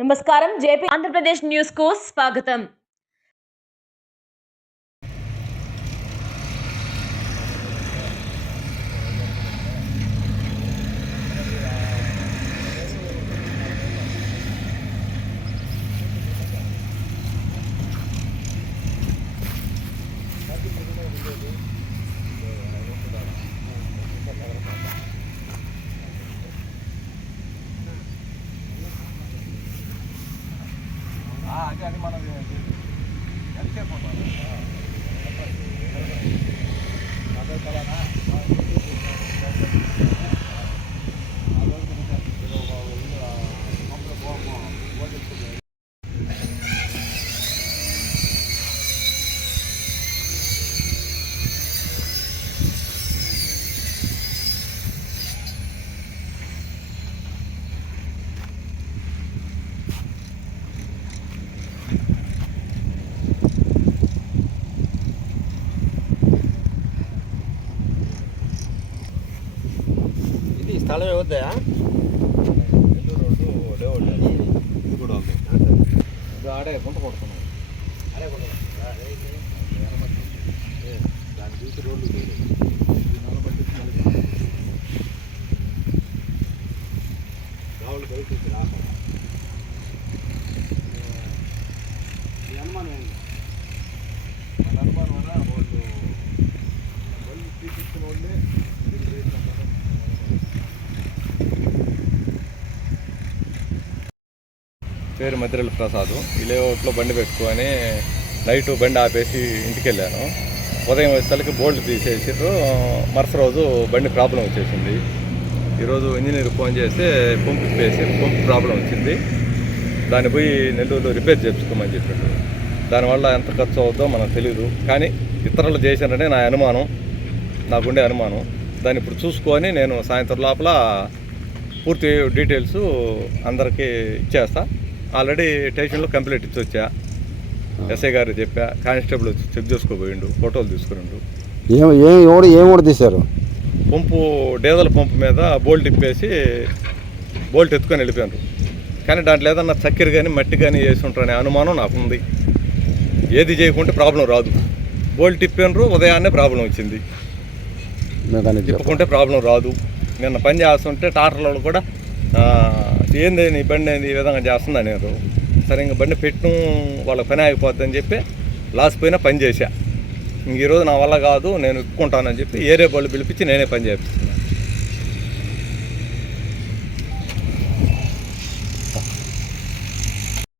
నమస్కారం JP Andhra Pradesh news కు స్వాగతం. అది మనం ఎంతసేపు ఉండాలి అదే కలానా స్థలం ఏవద్దా నెల్లూరు రోడ్డు లేవుండే ఇది కూడా ఉంది. ఇది ఆడే గుంట కొడుతున్నాం దాన్ని చూసి రోడ్లు రావులు బయట రాక ఈ అనుమానం ఏంటి? మన అనుమానం వల్ల వాళ్ళు తీసుకున్న వాళ్ళే పేరు మద్రెల ప్రసాద్. ఈ లేఅవుట్లో బండి పెట్టుకొని నైటు బండి ఆపేసి ఇంటికి వెళ్ళాను. ఉదయం వచ్చేసరికి బోల్డ్ తీసేసారు. మరుసటి రోజు బండి ప్రాబ్లం వచ్చేసింది. ఈరోజు ఇంజనీర్ ఫోన్ చేస్తే పంపు ఇప్పేసి పంపు ప్రాబ్లం వచ్చింది. దాన్ని పోయి నెల్లూరులో రిపేర్ చేయించుకోమని చెప్పాడు. దానివల్ల ఎంత ఖర్చు అవుతుందో మనకు తెలియదు, కానీ ఇతరులు చేశారనే నా అనుమానం, నాకుండే అనుమానం. దాన్ని ఇప్పుడు చూసుకొని నేను సాయంత్రం లోపల పూర్తి డీటెయిల్స్ అందరికీ ఇచ్చేస్తా. ఆల్రెడీ స్టేషన్లో కంప్లైంట్ ఇచ్చి వచ్చా. ఎస్ఐ గారు చెప్పా, కానిస్టేబుల్ వచ్చి చెక్ చేసుకోబోయిండు, ఫోటోలు తీసుకునిండు. ఏమోడు తీశారు? పంపు డీజల్ పంపు మీద బోల్ట్ ఇప్పేసి బోల్ట్ ఎత్తుకొని వెళ్ళిపోయారు. కానీ దాంట్లో ఏదన్నా చక్కెర కానీ మట్టి కానీ వేసి ఉంటారనే అనుమానం నాకుంది. ఏది చేయకుంటే ప్రాబ్లం రాదు. బోల్ట్ ఇప్పినరు, ఉదయాన్నే ప్రాబ్లం వచ్చింది. తిప్పుకుంటే ప్రాబ్లం రాదు. నిన్న పని చేస్తుంటే టాటర్లో కూడా ఏంది నీ బండి ఏంది ఈ విధంగా చేస్తుంది అనేరు. సరే ఇంక బండి పెట్టు, వాళ్ళ పని ఆగిపోద్దని చెప్పి లాస్ట్ పోయినా పని చేశా. ఇంక ఈరోజు నా వల్ల కాదు, నేను ఎక్కుంటానని చెప్పి ఏరే బళ్ళు పిలిపించి నేనే పని చేస్తాను.